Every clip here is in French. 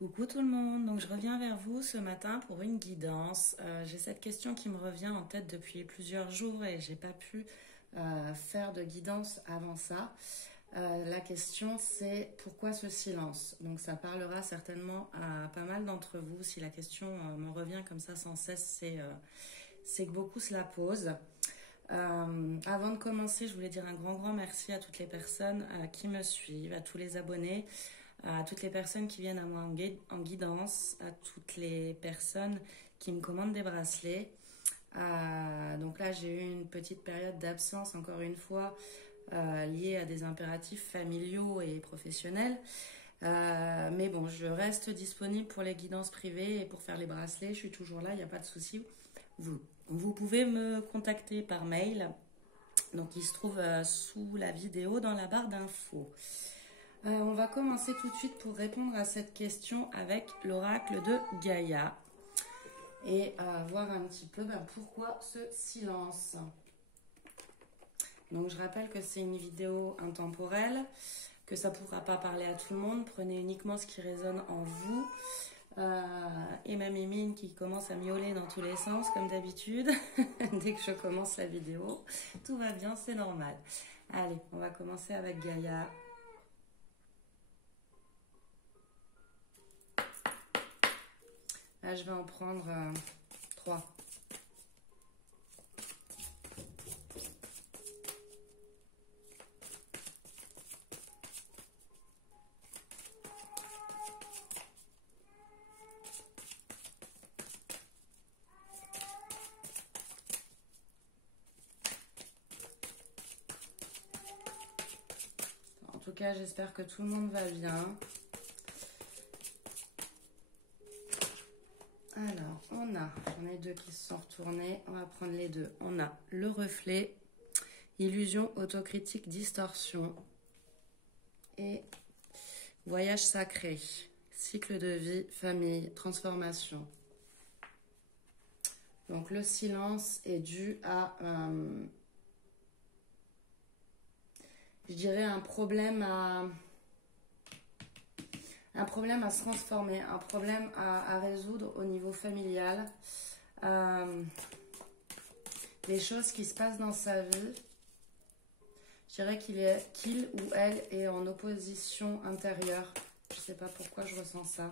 Coucou tout le monde, donc je reviens vers vous ce matin pour une guidance. J'ai cette question qui me revient en tête depuis plusieurs jours et j'ai pas pu faire de guidance avant ça. La question c'est pourquoi ce silence? Donc ça parlera certainement à pas mal d'entre vous. Si la question me revient comme ça sans cesse, c'est que beaucoup se la posent. Avant de commencer, je voulais dire un grand merci à toutes les personnes qui me suivent, à tous les abonnés, à toutes les personnes qui viennent à moi en guidance, à toutes les personnes qui me commandent des bracelets. Donc là, j'ai eu une petite période d'absence, encore une fois, liée à des impératifs familiaux et professionnels. Mais bon, je reste disponible pour les guidances privées et pour faire les bracelets. Je suis toujours là, il n'y a pas de souci. Vous pouvez me contacter par mail. Donc, il se trouve sous la vidéo dans la barre d'infos. On va commencer tout de suite pour répondre à cette question avec l'oracle de Gaïa et voir un petit peu pourquoi ce silence. Donc je rappelle que c'est une vidéo intemporelle, que ça ne pourra pas parler à tout le monde. Prenez uniquement ce qui résonne en vous. Et ma mimine qui commence à miauler dans tous les sens comme d'habitude dès que je commence la vidéo. Tout va bien, c'est normal. Allez, on va commencer avec Gaïa. Là, je vais en prendre 3. En tout cas, j'espère que tout le monde va bien. Alors, on a les deux qui se sont retournés. On va prendre les deux. On a le reflet, illusion, autocritique, distorsion et voyage sacré, cycle de vie, famille, transformation. Donc, le silence est dû à, je dirais, un problème à se transformer, un problème à résoudre au niveau familial, des choses qui se passent dans sa vie. Je dirais qu'il ou elle est en opposition intérieure. Je ne sais pas pourquoi je ressens ça.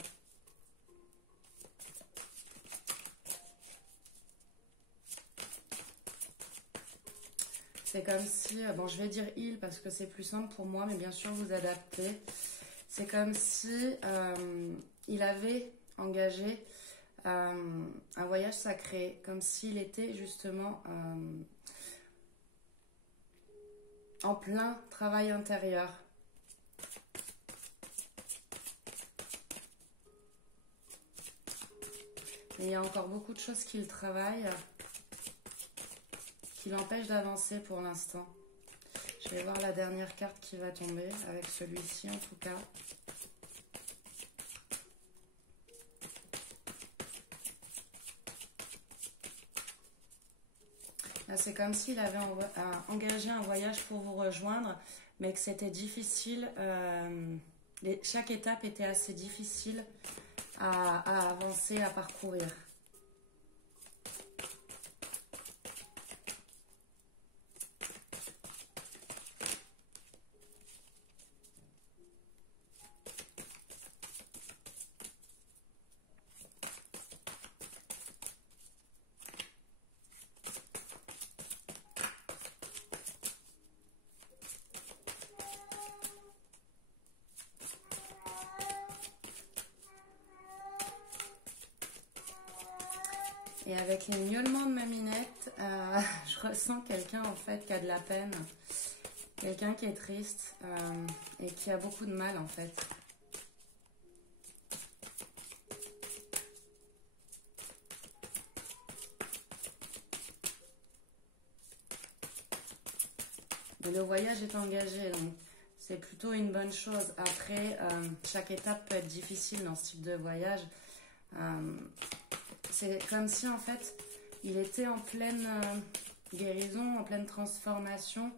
C'est comme si, bon, je vais dire il parce que c'est plus simple pour moi, mais bien sûr vous adaptez. C'est comme si il avait engagé un voyage sacré, comme s'il était justement en plein travail intérieur. Mais il y a encore beaucoup de choses qu'il travaille, qui l'empêchent d'avancer pour l'instant. Je vais voir la dernière carte qui va tomber, avec celui-ci en tout cas. C'est comme s'il avait engagé un voyage pour vous rejoindre, mais que c'était difficile. Chaque étape était assez difficile à avancer, à parcourir. Et avec les miaulements de ma minette, je ressens quelqu'un en fait qui a de la peine, quelqu'un qui est triste et qui a beaucoup de mal en fait. Mais le voyage est engagé, donc c'est plutôt une bonne chose. Après, chaque étape peut être difficile dans ce type de voyage. C'est comme si en fait il était en pleine guérison, en pleine transformation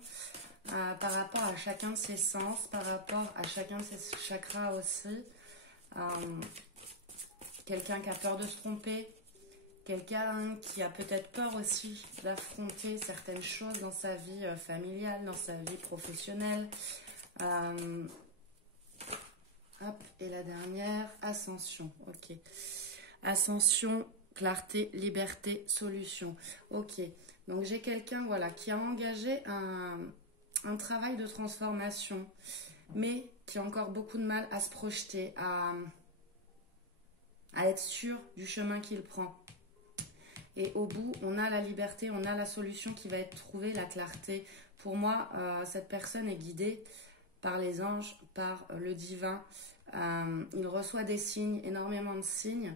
par rapport à chacun de ses sens, par rapport à chacun de ses chakras aussi. quelqu'un qui a peur de se tromper, quelqu'un qui a peut-être peur aussi d'affronter certaines choses dans sa vie familiale, dans sa vie professionnelle. Hop, et la dernière, ascension. Ok. Ascension, clarté, liberté, solution. Ok. Donc j'ai quelqu'un voilà, qui a engagé un travail de transformation, mais qui a encore beaucoup de mal à se projeter, à être sûr du chemin qu'il prend. Et au bout, on a la liberté, on a la solution qui va être trouvée, la clarté. Pour moi, cette personne est guidée par les anges, par le divin. Il reçoit des signes, énormément de signes.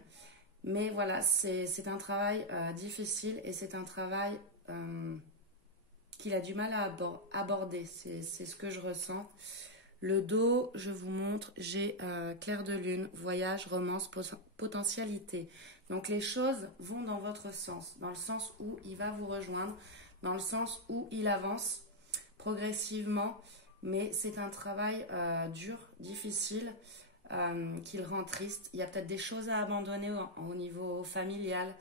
Mais voilà, c'est un travail difficile et c'est un travail qu'il a du mal à aborder. C'est ce que je ressens. Le dos, je vous montre, j'ai clair de lune, voyage, romance, potentialité. Donc les choses vont dans votre sens, dans le sens où il va vous rejoindre, dans le sens où il avance progressivement, mais c'est un travail dur, difficile, qui le rend triste. Il y a peut-être des choses à abandonner au niveau familial,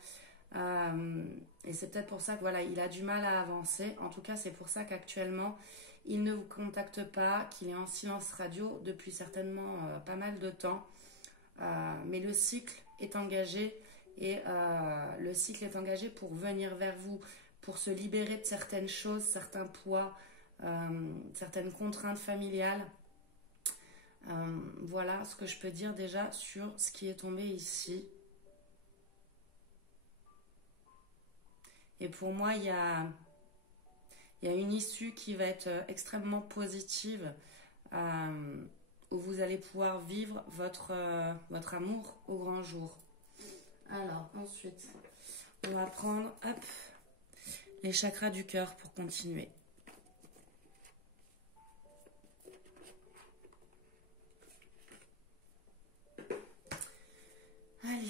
et c'est peut-être pour ça que voilà, il a du mal à avancer. En tout cas, c'est pour ça qu'actuellement, il ne vous contacte pas, qu'il est en silence radio depuis certainement pas mal de temps. Mais le cycle est engagé et le cycle est engagé pour venir vers vous, pour se libérer de certaines choses, certains poids, certaines contraintes familiales. Voilà ce que je peux dire déjà sur ce qui est tombé ici. Et pour moi, il y a une issue qui va être extrêmement positive, où vous allez pouvoir vivre votre amour au grand jour. Alors, ensuite, on va prendre les chakras du cœur pour continuer. Allez.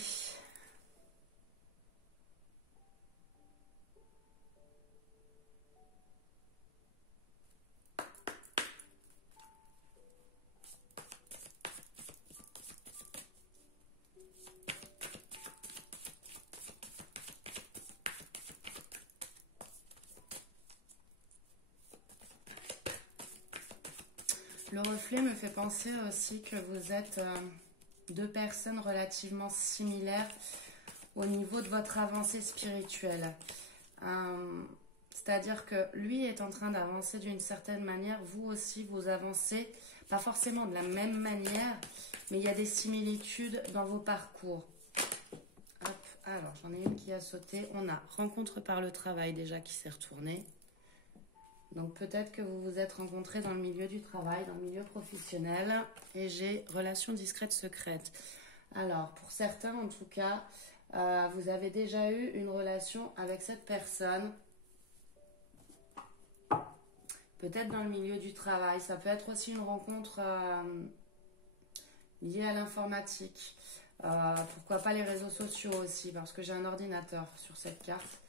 Le reflet me fait penser aussi que vous êtes deux personnes relativement similaires au niveau de votre avancée spirituelle. C'est-à-dire que lui est en train d'avancer d'une certaine manière, vous aussi vous avancez, pas forcément de la même manière, mais il y a des similitudes dans vos parcours. Hop, alors j'en ai une qui a sauté. On a rencontre par le travail déjà qui s'est retournée. Donc peut-être que vous vous êtes rencontrés dans le milieu du travail, dans le milieu professionnel. Et j'ai relation discrète secrète. Alors pour certains en tout cas, vous avez déjà eu une relation avec cette personne. Peut-être dans le milieu du travail. Ça peut être aussi une rencontre liée à l'informatique. Pourquoi pas les réseaux sociaux aussi, parce que j'ai un ordinateur sur cette carte.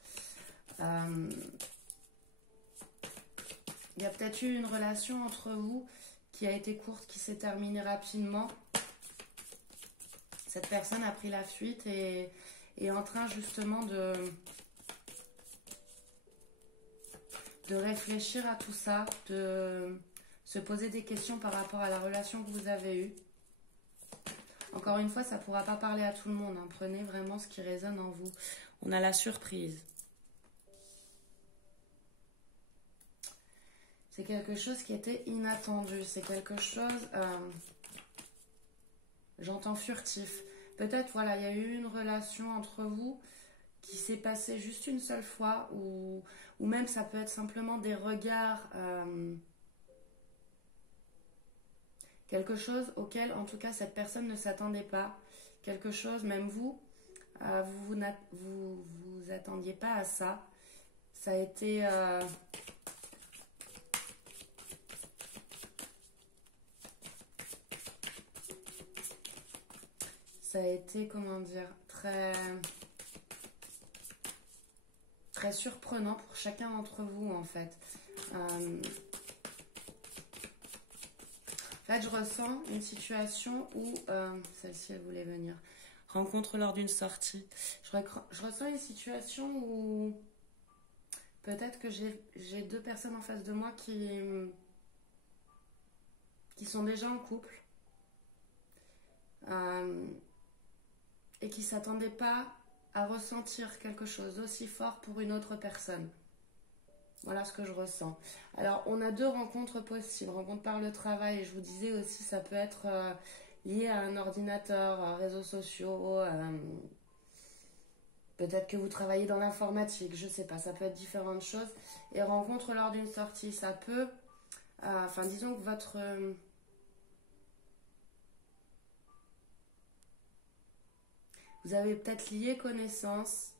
Il y a peut-être eu une relation entre vous qui a été courte, qui s'est terminée rapidement. Cette personne a pris la fuite et est en train justement de réfléchir à tout ça, de se poser des questions par rapport à la relation que vous avez eue. Encore une fois, ça ne pourra pas parler à tout le monde. Hein. Prenez vraiment ce qui résonne en vous. On a la surprise. C'est quelque chose qui était inattendu. C'est quelque chose, j'entends furtif. Peut-être, voilà, il y a eu une relation entre vous qui s'est passée juste une seule fois, ou même ça peut être simplement des regards, quelque chose auquel, en tout cas, cette personne ne s'attendait pas. Quelque chose, même vous, vous attendiez pas à ça. Ça a été... ça a été, comment dire, très surprenant pour chacun d'entre vous, en fait. En fait, je ressens une situation où, celle-ci, elle voulait venir, rencontre lors d'une sortie. Je ressens une situation où peut-être que j'ai deux personnes en face de moi qui sont déjà en couple et qui ne s'attendaient pas à ressentir quelque chose d'aussi fort pour une autre personne. Voilà ce que je ressens. Alors, on a deux rencontres possibles. Rencontre par le travail, et je vous disais aussi, ça peut être lié à un ordinateur, réseaux sociaux, peut-être que vous travaillez dans l'informatique, je ne sais pas, ça peut être différentes choses. Et rencontre lors d'une sortie, ça peut... disons que vous avez peut-être lié connaissance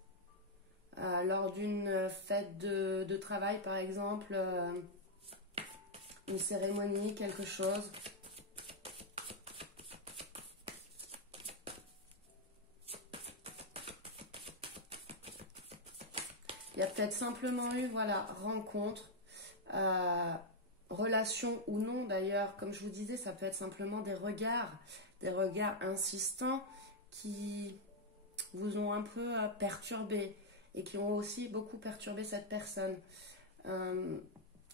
lors d'une fête de travail, par exemple, une cérémonie, quelque chose. Il y a peut-être simplement eu, voilà, rencontre, relation ou non d'ailleurs. Comme je vous disais, ça peut être simplement des regards insistants qui vous ont un peu perturbé et qui ont aussi beaucoup perturbé cette personne.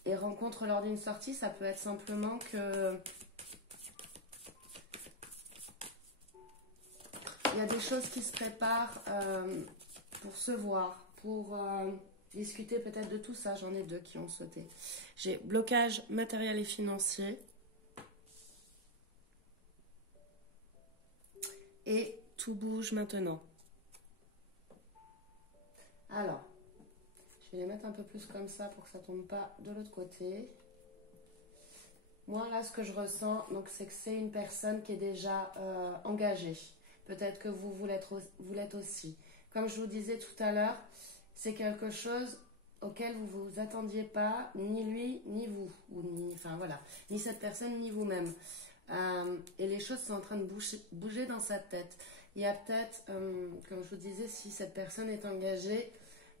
Et rencontre lors d'une sortie, ça peut être simplement que il y a des choses qui se préparent pour se voir, pour discuter peut-être de tout ça. J'en ai deux qui ont sauté. J'ai blocage matériel et financier. Et tout bouge maintenant. Alors, je vais les mettre un peu plus comme ça pour que ça ne tombe pas de l'autre côté. Moi, là, ce que je ressens, c'est que c'est une personne qui est déjà engagée. Peut-être que vous l'êtes aussi. Comme je vous disais tout à l'heure, c'est quelque chose auquel vous ne vous attendiez pas, ni lui, ni vous. Ni cette personne, ni vous-même. Et les choses sont en train de bouger dans sa tête. Il y a peut-être, comme je vous disais, si cette personne est engagée,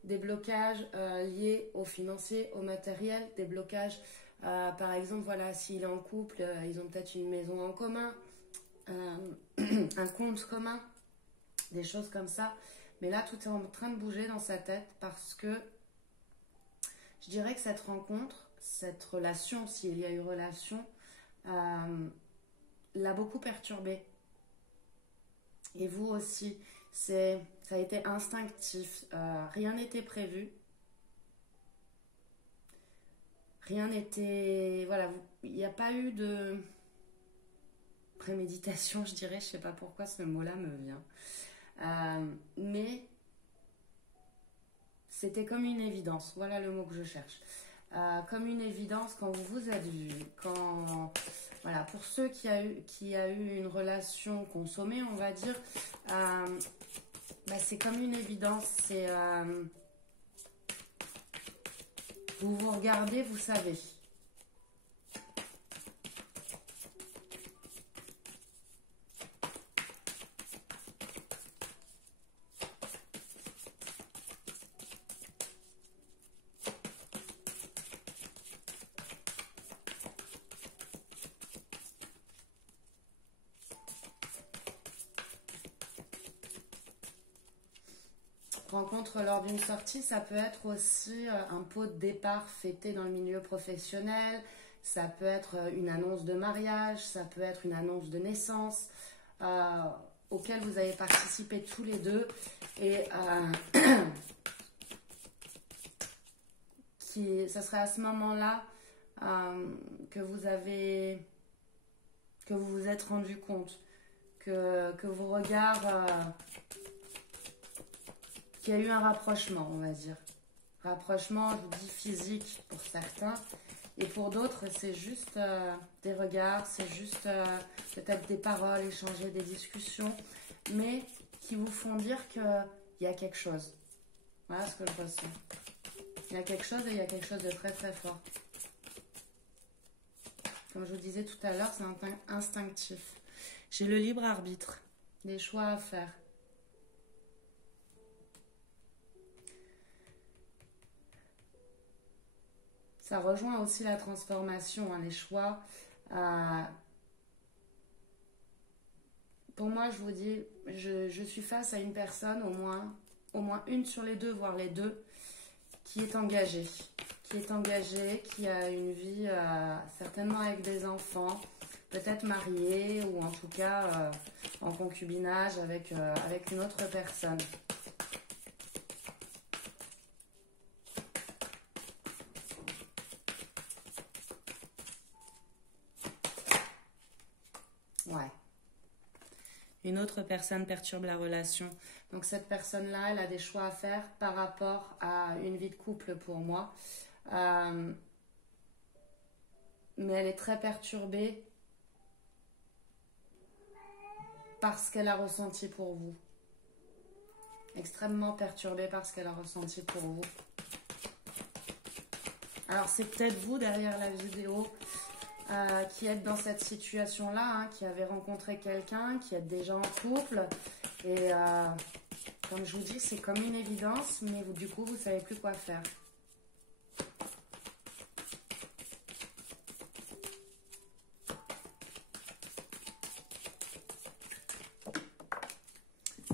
des blocages liés au financier, au matériel, des blocages, par exemple, voilà, s'il est en couple, ils ont peut-être une maison en commun, un compte commun, des choses comme ça. Mais là, tout est en train de bouger dans sa tête parce que je dirais que cette rencontre, cette relation, s'il y a eu relation, l'a beaucoup perturbé. Et vous aussi, ça a été instinctif, rien n'était prévu. Rien n'était... Voilà, il n'y a pas eu de préméditation, je dirais. Je ne sais pas pourquoi ce mot-là me vient. Mais c'était comme une évidence. Voilà le mot que je cherche. Comme une évidence quand vous vous êtes vu. Voilà, pour ceux qui a eu une relation consommée, on va dire, c'est comme une évidence. C'est... vous vous regardez, vous savez. Rencontre lors d'une sortie, ça peut être aussi un pot de départ fêté dans le milieu professionnel, ça peut être une annonce de mariage, ça peut être une annonce de naissance auquel vous avez participé tous les deux et ça serait à ce moment-là que vous vous êtes rendu compte que vos regards... qu'il y a eu un rapprochement, on va dire. Rapprochement, je vous dis physique pour certains. Et pour d'autres, c'est juste des regards, c'est juste peut-être des paroles, échanger, des discussions, mais qui vous font dire qu'il y a quelque chose. Voilà ce que je ressens. Il y a quelque chose et il y a quelque chose de très très fort. Comme je vous disais tout à l'heure, c'est instinctif. J'ai le libre arbitre, des choix à faire. Ça rejoint aussi la transformation, les choix. pour moi, je vous dis, je suis face à une personne, au moins une sur les deux, voire les deux, qui est engagée. Qui a une vie certainement avec des enfants, peut-être mariée ou en tout cas en concubinage avec une autre personne. Ouais. Une autre personne perturbe la relation. Donc cette personne-là, elle a des choix à faire par rapport à une vie de couple pour moi. Mais elle est très perturbée par ce qu'elle a ressenti pour vous. Extrêmement perturbée par ce qu'elle a ressenti pour vous. Alors c'est peut-être vous derrière la vidéo qui êtes dans cette situation-là, hein, qui avez rencontré quelqu'un, qui êtes déjà en couple. Et comme je vous dis, c'est comme une évidence, mais du coup, vous ne savez plus quoi faire.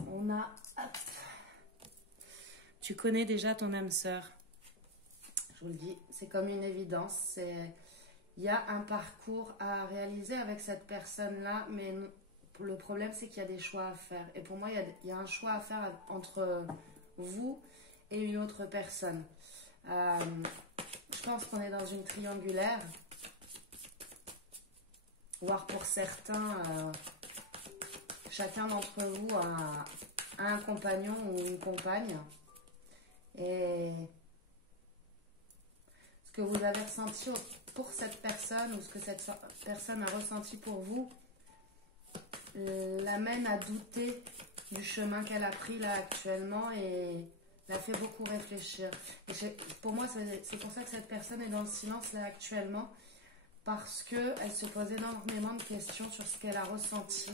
On a... Hop. Tu connais déjà ton âme sœur. Je vous le dis, c'est comme une évidence. Il y a un parcours à réaliser avec cette personne-là, mais le problème, c'est qu'il y a des choix à faire. Et pour moi, il y a un choix à faire entre vous et une autre personne. Je pense qu'on est dans une triangulaire, voire pour certains, chacun d'entre vous a un compagnon ou une compagne. Et ce que vous avez ressenti pour cette personne ou ce que cette personne a ressenti pour vous l'amène à douter du chemin qu'elle a pris là actuellement et la fait beaucoup réfléchir. Et pour moi, c'est pour ça que cette personne est dans le silence là actuellement, parce qu'elle se pose énormément de questions sur ce qu'elle a ressenti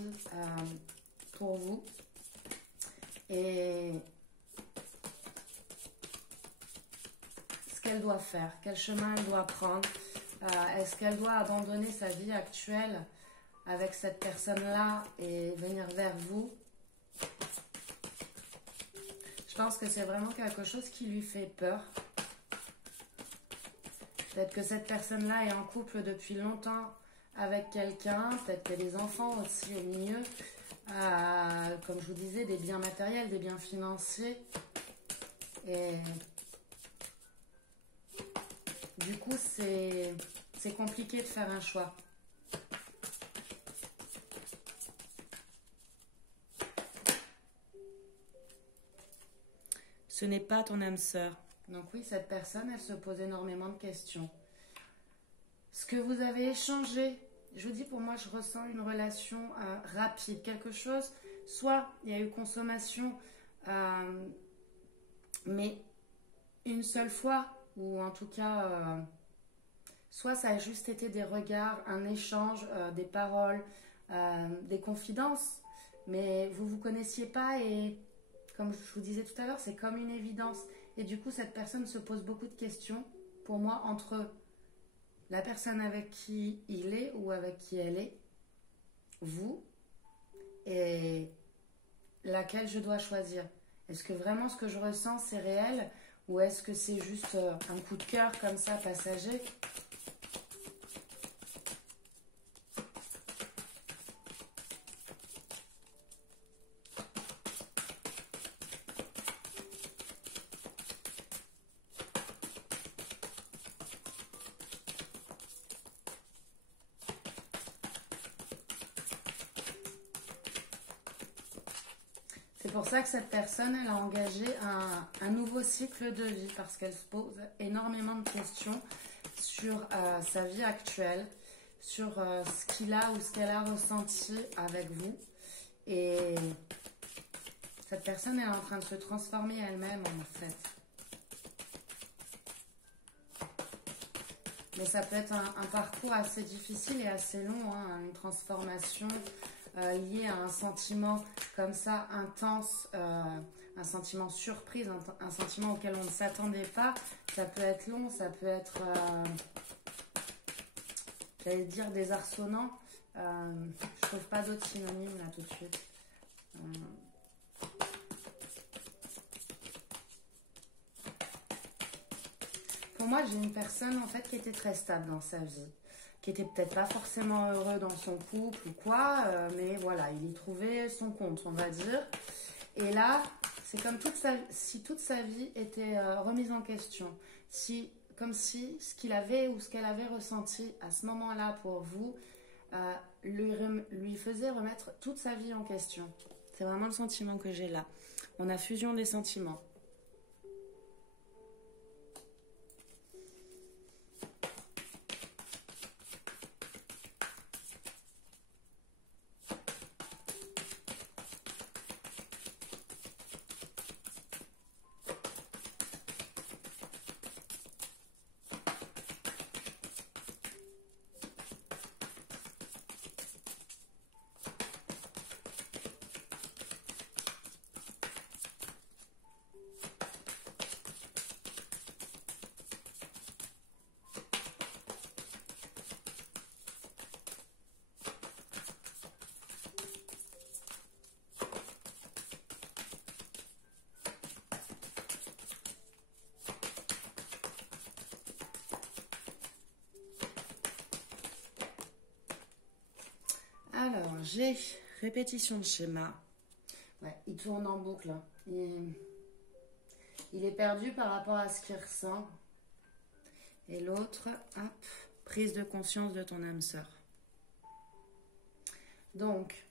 pour vous. Et ce qu'elle doit faire, quel chemin elle doit prendre. Est-ce qu'elle doit abandonner sa vie actuelle avec cette personne-là et venir vers vous? Je pense que c'est vraiment quelque chose qui lui fait peur. Peut-être que cette personne-là est en couple depuis longtemps avec quelqu'un, peut-être qu'il y a des enfants aussi au milieu. Comme je vous disais, des biens matériels, des biens financiers. Et du coup, c'est compliqué de faire un choix. Ce n'est pas ton âme sœur. Donc oui, cette personne, elle se pose énormément de questions. Ce que vous avez échangé, je vous dis, pour moi, je ressens une relation rapide. Quelque chose, soit il y a eu consommation, mais une seule fois, ou en tout cas, soit ça a juste été des regards, un échange, des paroles, des confidences, mais vous ne vous connaissiez pas et comme je vous disais tout à l'heure, c'est comme une évidence. Et du coup, cette personne se pose beaucoup de questions, pour moi, entre la personne avec qui il est ou avec qui elle est, vous, et laquelle je dois choisir. Est-ce que vraiment ce que je ressens, c'est réel, ou est-ce que c'est juste un coup de cœur comme ça, passager ? C'est pour ça que cette personne, elle a engagé un nouveau cycle de vie parce qu'elle se pose énormément de questions sur sa vie actuelle, sur ce qu'il a ou ce qu'elle a ressenti avec vous. Et cette personne, elle est en train de se transformer elle-même en fait. Mais ça peut être un parcours assez difficile et assez long, hein, une transformation liée à un sentiment comme ça intense, un sentiment surprise, un sentiment auquel on ne s'attendait pas. Ça peut être long, ça peut être, j'allais dire, désarçonnant. Je trouve pas d'autres synonymes là tout de suite. moi, j'ai une personne en fait qui était très stable dans sa vie, qui était peut-être pas forcément heureux dans son couple ou quoi, mais voilà, il y trouvait son compte, on va dire. Et là, c'est comme si toute sa vie était remise en question. Comme si ce qu'il avait ou ce qu'elle avait ressenti à ce moment-là pour vous lui faisait remettre toute sa vie en question. C'est vraiment le sentiment que j'ai là. On a fusion des sentiments. Alors, j'ai répétition de schéma. Ouais, il tourne en boucle. Il est perdu par rapport à ce qu'il ressent. Et l'autre, hop, prise de conscience de ton âme sœur. Donc,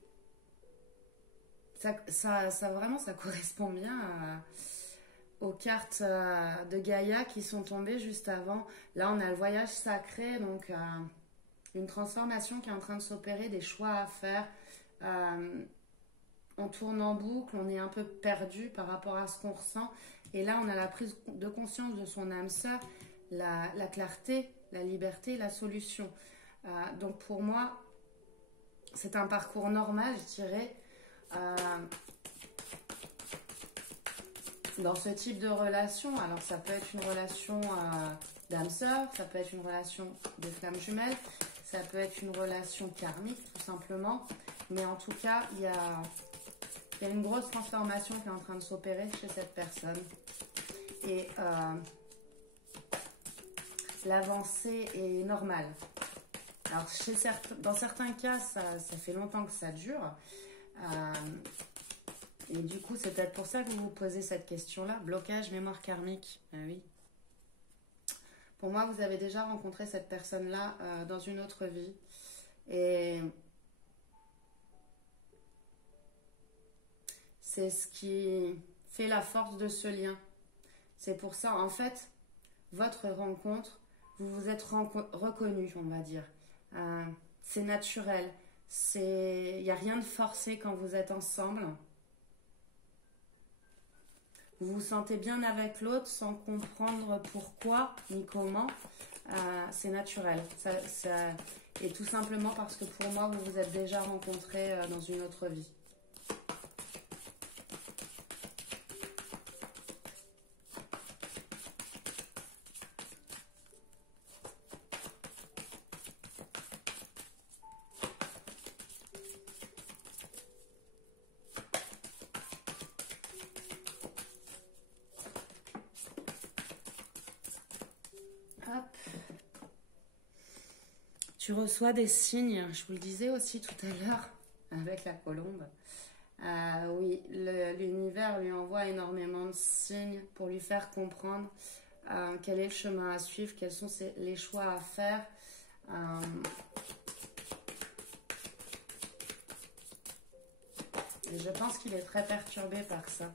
ça vraiment, ça correspond bien aux cartes de Gaïa qui sont tombées juste avant. Là, on a le voyage sacré, donc une transformation qui est en train de s'opérer, des choix à faire. On tourne en boucle, on est un peu perdu par rapport à ce qu'on ressent. Et là, on a la prise de conscience de son âme sœur, la clarté, la liberté, la solution. Donc pour moi, c'est un parcours normal, je dirais, dans ce type de relation. Alors ça peut être une relation d'âme sœur, ça peut être une relation de flamme jumelle, ça peut être une relation karmique tout simplement. Mais en tout cas, il y a une grosse transformation qui est en train de s'opérer chez cette personne. Et l'avancée est normale. Alors, dans certains cas, ça fait longtemps que ça dure. Et du coup, c'est peut-être pour ça que vous vous posez cette question-là. Blocage, mémoire karmique. Ah oui. Pour moi, vous avez déjà rencontré cette personne-là dans une autre vie. Et c'est ce qui fait la force de ce lien. C'est pour ça, en fait, votre rencontre, vous vous êtes reconnus, on va dire. C'est naturel. Il n'y a rien de forcé quand vous êtes ensemble. Vous vous sentez bien avec l'autre sans comprendre pourquoi ni comment. C'est naturel. Et tout simplement parce que pour moi, vous vous êtes déjà rencontrés dans une autre vie. Tu reçois des signes, je vous le disais aussi tout à l'heure avec la colombe. Oui, l'univers lui envoie énormément de signes pour lui faire comprendre quel est le chemin à suivre, quels sont les choix à faire. Et je pense qu'il est très perturbé par ça.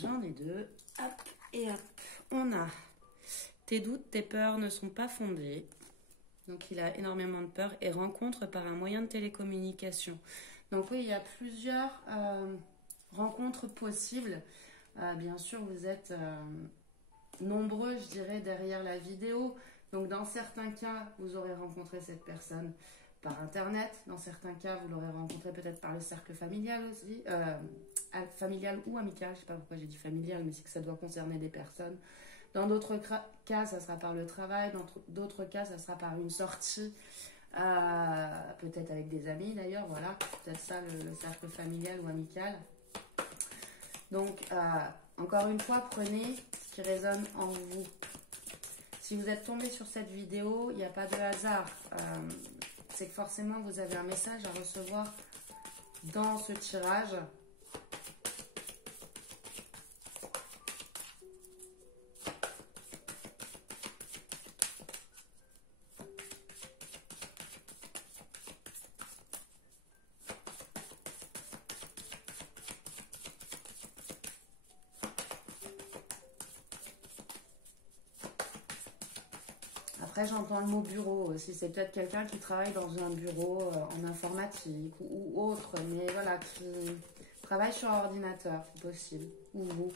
J'en ai deux. Hop et hop. On a tes doutes, tes peurs ne sont pas fondés. Donc il a énormément de peur et rencontre par un moyen de télécommunication. Donc oui, il y a plusieurs rencontres possibles. Bien sûr, vous êtes nombreux, je dirais, derrière la vidéo. Donc dans certains cas, vous aurez rencontré cette personne par internet. Dans certains cas, vous l'aurez rencontré peut-être par le cercle familial aussi, familial ou amical. Je ne sais pas pourquoi j'ai dit familial, mais c'est que ça doit concerner des personnes. Dans d'autres cas, ça sera par le travail. Dans d'autres cas, ça sera par une sortie, peut-être avec des amis d'ailleurs. Voilà, peut-être ça le cercle familial ou amical. Donc, encore une fois, prenez ce qui résonne en vous. Si vous êtes tombé sur cette vidéo, il n'y a pas de hasard. C'est que forcément, vous avez un message à recevoir dans ce tirage. Après, j'entends le mot bureau aussi. C'est peut-être quelqu'un qui travaille dans un bureau en informatique ou autre, mais voilà, qui travaille sur ordinateur, c'est possible. Ou vous.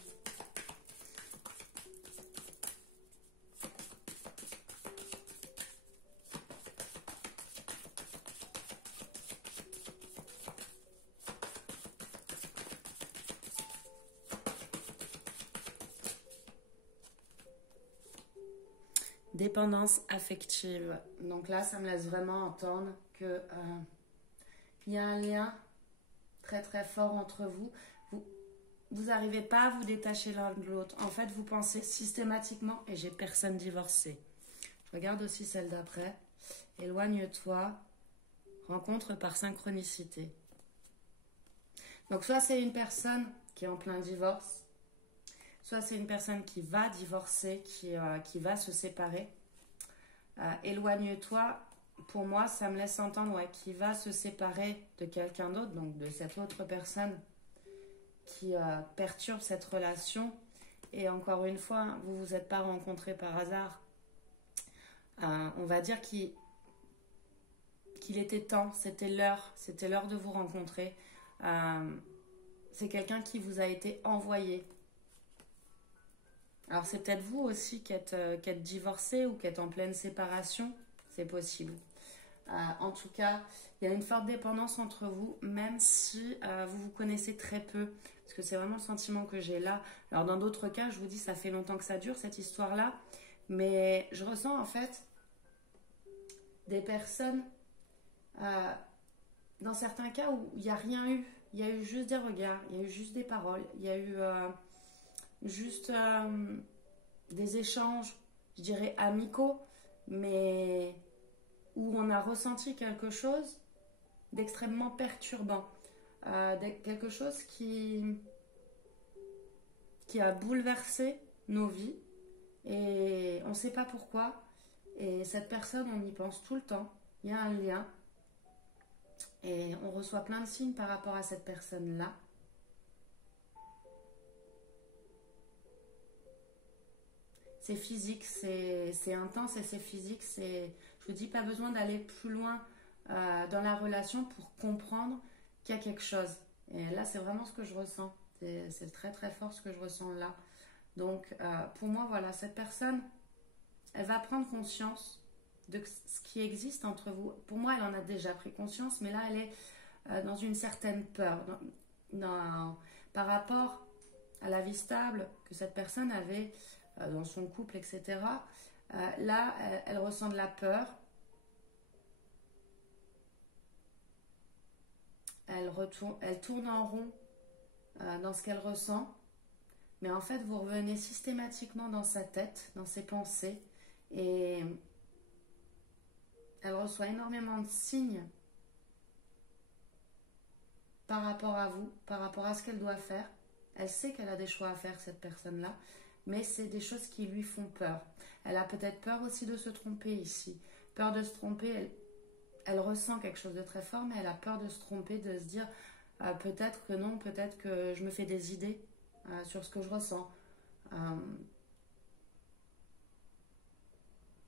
Dépendance affective. Donc là, ça me laisse vraiment entendre que il y a un lien très très fort entre vous. Vous n'arrivez pas à vous détacher l'un de l'autre. En fait, vous pensez systématiquement, et j'ai personne divorcé. Je regarde aussi celle d'après. Éloigne-toi. Rencontre par synchronicité. Donc soit c'est une personne qui est en plein divorce, soit c'est une personne qui va divorcer, qui va se séparer. Éloigne-toi, pour moi, ça me laisse entendre qui va se séparer de quelqu'un d'autre, donc de cette autre personne qui perturbe cette relation. Et encore une fois, vous ne vous êtes pas rencontrés par hasard. On va dire qu'il était temps, c'était l'heure de vous rencontrer. C'est quelqu'un qui vous a été envoyé. Alors c'est peut-être vous aussi qui êtes divorcé ou qui êtes en pleine séparation, c'est possible. En tout cas, il y a une forte dépendance entre vous, même si vous vous connaissez très peu, parce que c'est vraiment le sentiment que j'ai là. Alors dans d'autres cas, je vous dis, ça fait longtemps que ça dure cette histoire-là, mais je ressens en fait des personnes, dans certains cas où il n'y a rien eu, il y a eu juste des regards, il y a eu juste des paroles, il y a eu juste des échanges, je dirais amicaux, mais où on a ressenti quelque chose d'extrêmement perturbant, quelque chose qui a bouleversé nos vies et on ne sait pas pourquoi. Et cette personne, on y pense tout le temps, il y a un lien et on reçoit plein de signes par rapport à cette personne-là. C'est physique, c'est intense et c'est physique. Je vous dis, pas besoin d'aller plus loin dans la relation pour comprendre qu'il y a quelque chose. Et là, c'est vraiment ce que je ressens. C'est très très fort ce que je ressens là. Donc, pour moi, voilà, cette personne, elle va prendre conscience de ce qui existe entre vous. Pour moi, elle en a déjà pris conscience, mais là, elle est dans une certaine peur. Par rapport à la vie stable que cette personne avait dans son couple, etc. Là, elle ressent de la peur. Elle tourne en rond dans ce qu'elle ressent. Mais en fait, vous revenez systématiquement dans sa tête, dans ses pensées. Et elle reçoit énormément de signes par rapport à vous, par rapport à ce qu'elle doit faire. Elle sait qu'elle a des choix à faire, cette personne-là. Mais c'est des choses qui lui font peur. Elle a peut-être peur aussi de se tromper ici. Peur de se tromper, elle ressent quelque chose de très fort, mais elle a peur de se tromper, de se dire peut-être que non, peut-être que je me fais des idées sur ce que je ressens.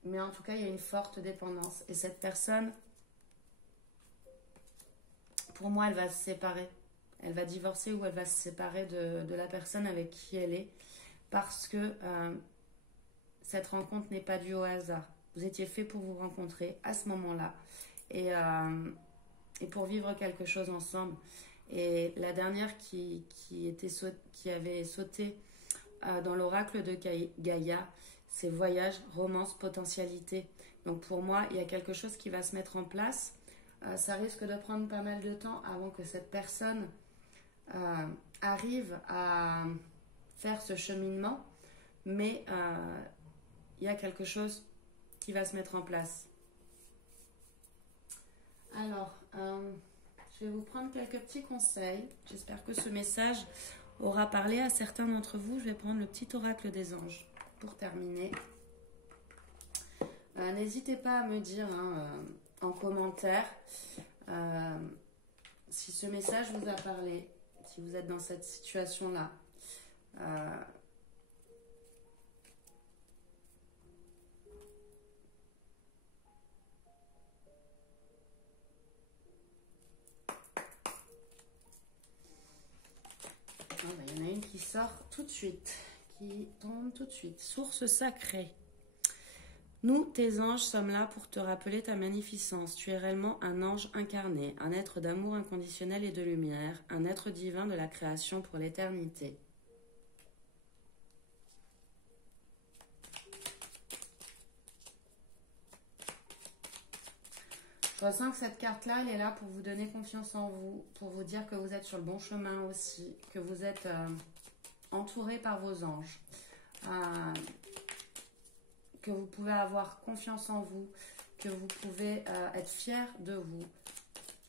Mais en tout cas, il y a une forte dépendance. Et cette personne, pour moi, elle va se séparer. Elle va divorcer ou elle va se séparer de la personne avec qui elle est. Parce que cette rencontre n'est pas due au hasard. Vous étiez fait pour vous rencontrer à ce moment-là et pour vivre quelque chose ensemble. Et la dernière qui avait sauté dans l'oracle de Gaïa, c'est voyage, romance, potentialité. Donc pour moi, il y a quelque chose qui va se mettre en place. Ça risque de prendre pas mal de temps avant que cette personne arrive à faire ce cheminement, mais il y a quelque chose qui va se mettre en place. Alors, je vais vous prendre quelques petits conseils. J'espère que ce message aura parlé à certains d'entre vous. Je vais prendre le petit oracle des anges pour terminer. N'hésitez pas à me dire en commentaire si ce message vous a parlé, si vous êtes dans cette situation-là. Il y en a une qui sort tout de suite, qui tombe tout de suite. Source sacrée. Nous, tes anges, sommes là pour te rappeler ta magnificence. Tu es réellement un ange incarné, un être d'amour inconditionnel et de lumière, un être divin de la création pour l'éternité. Je ressens que cette carte-là, elle est là pour vous donner confiance en vous, pour vous dire que vous êtes sur le bon chemin aussi, que vous êtes entouré par vos anges. Que vous pouvez avoir confiance en vous, que vous pouvez être fier de vous,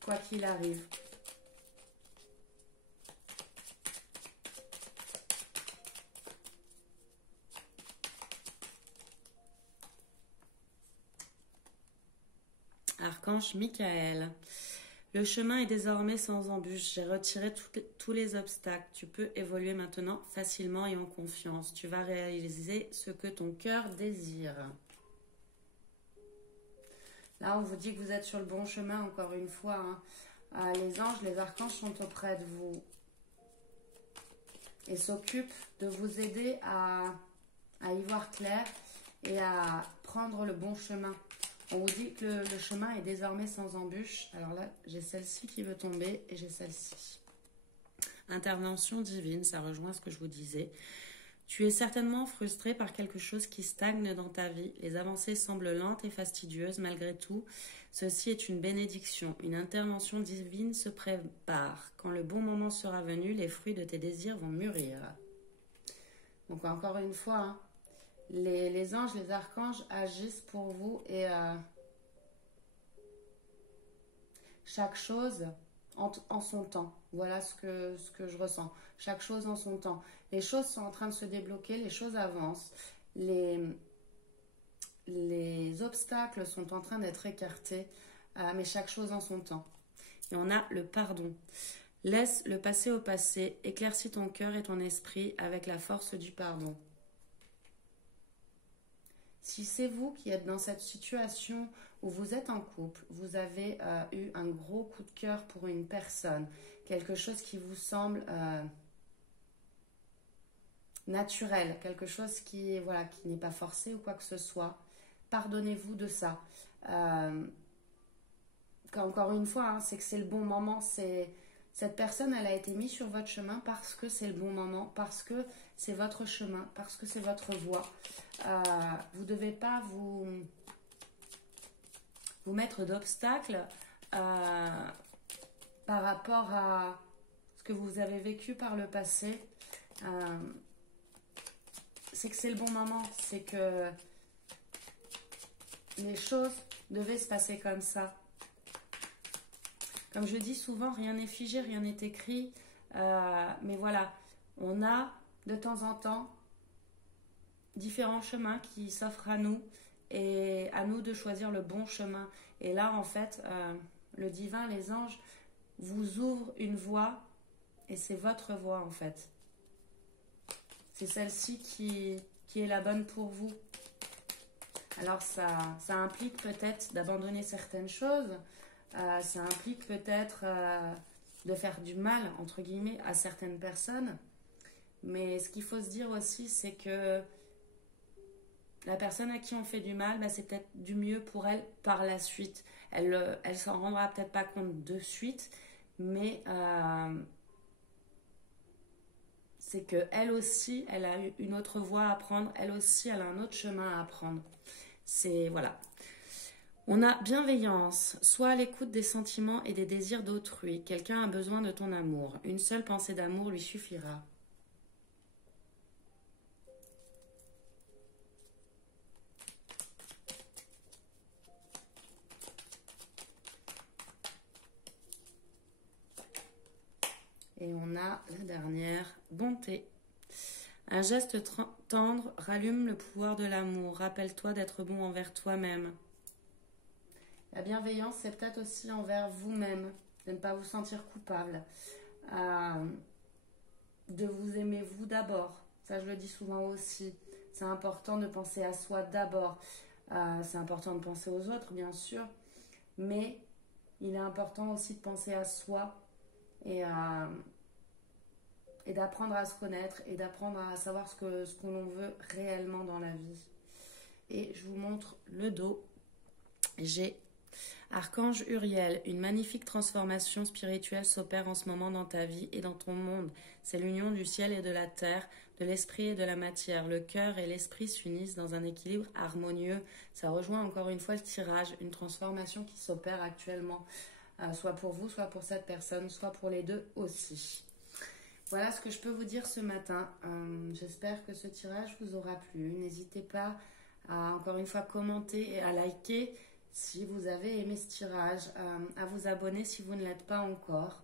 quoi qu'il arrive. Archange Michael. Le chemin est désormais sans embûche. J'ai retiré tous les obstacles. Tu peux évoluer maintenant facilement et en confiance. Tu vas réaliser ce que ton cœur désire. Là, on vous dit que vous êtes sur le bon chemin, encore une fois. Les anges, les archanges sont auprès de vous et s'occupent de vous aider à y voir clair et à prendre le bon chemin. On vous dit que le chemin est désormais sans embûche. Alors là, j'ai celle-ci qui veut tomber et j'ai celle-ci. Intervention divine, ça rejoint ce que je vous disais. Tu es certainement frustré par quelque chose qui stagne dans ta vie. Les avancées semblent lentes et fastidieuses malgré tout. Ceci est une bénédiction. Une intervention divine se prépare. Quand le bon moment sera venu, les fruits de tes désirs vont mûrir. Donc encore une fois, les anges, les archanges agissent pour vous et chaque chose en son temps. Voilà ce que je ressens. Chaque chose en son temps. Les choses sont en train de se débloquer, les choses avancent. Les obstacles sont en train d'être écartés, mais chaque chose en son temps. Et on a le pardon. Laisse le passé au passé, éclaircis ton cœur et ton esprit avec la force du pardon. Si c'est vous qui êtes dans cette situation où vous êtes en couple, vous avez eu un gros coup de cœur pour une personne, quelque chose qui vous semble naturel, quelque chose qui n'est pas forcé ou quoi que ce soit, pardonnez-vous de ça. Encore une fois, c'est que c'est le bon moment, cette personne, elle a été mise sur votre chemin parce que c'est le bon moment, parce que c'est votre chemin, parce que c'est votre voie. Vous ne devez pas vous mettre d'obstacles par rapport à ce que vous avez vécu par le passé. C'est que c'est le bon moment, c'est que les choses devaient se passer comme ça. Comme je dis souvent, rien n'est figé, rien n'est écrit. Mais voilà, on a de temps en temps différents chemins qui s'offrent à nous et à nous de choisir le bon chemin. Et là, en fait, le divin, les anges, vous ouvrent une voie et c'est votre voie, en fait. C'est celle-ci qui est la bonne pour vous. Alors, ça implique peut-être d'abandonner certaines choses. Ça implique peut-être de faire du mal, entre guillemets, à certaines personnes. Mais ce qu'il faut se dire aussi, c'est que la personne à qui on fait du mal, bah, c'est peut-être du mieux pour elle par la suite. Elle s'en rendra peut-être pas compte de suite, mais c'est que elle aussi, elle a eu une autre voie à prendre. Elle aussi, elle a un autre chemin à prendre. C'est voilà. On a bienveillance, sois à l'écoute des sentiments et des désirs d'autrui. Quelqu'un a besoin de ton amour. Une seule pensée d'amour lui suffira. Et on a la dernière, bonté. Un geste tendre rallume le pouvoir de l'amour. Rappelle-toi d'être bon envers toi-même. La bienveillance, c'est peut-être aussi envers vous-même, de ne pas vous sentir coupable, euh, de vous aimer vous d'abord. Ça, je le dis souvent aussi. C'est important de penser à soi d'abord. C'est important de penser aux autres, bien sûr, mais il est important aussi de penser à soi et, et d'apprendre à se connaître et d'apprendre à savoir ce que l'on veut réellement dans la vie. Et je vous montre le dos. J'ai Archange Uriel, une magnifique transformation spirituelle s'opère en ce moment dans ta vie et dans ton monde. C'est l'union du ciel et de la terre, de l'esprit et de la matière. Le cœur et l'esprit s'unissent dans un équilibre harmonieux. Ça rejoint encore une fois le tirage, une transformation qui s'opère actuellement, soit pour vous, soit pour cette personne, soit pour les deux aussi. Voilà ce que je peux vous dire ce matin. J'espère que ce tirage vous aura plu. N'hésitez pas à encore une fois commenter et à liker si vous avez aimé ce tirage, à vous abonner si vous ne l'êtes pas encore,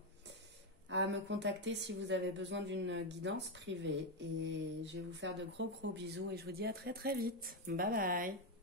à me contacter si vous avez besoin d'une guidance privée. Et je vais vous faire de gros bisous et je vous dis à très très vite. Bye bye.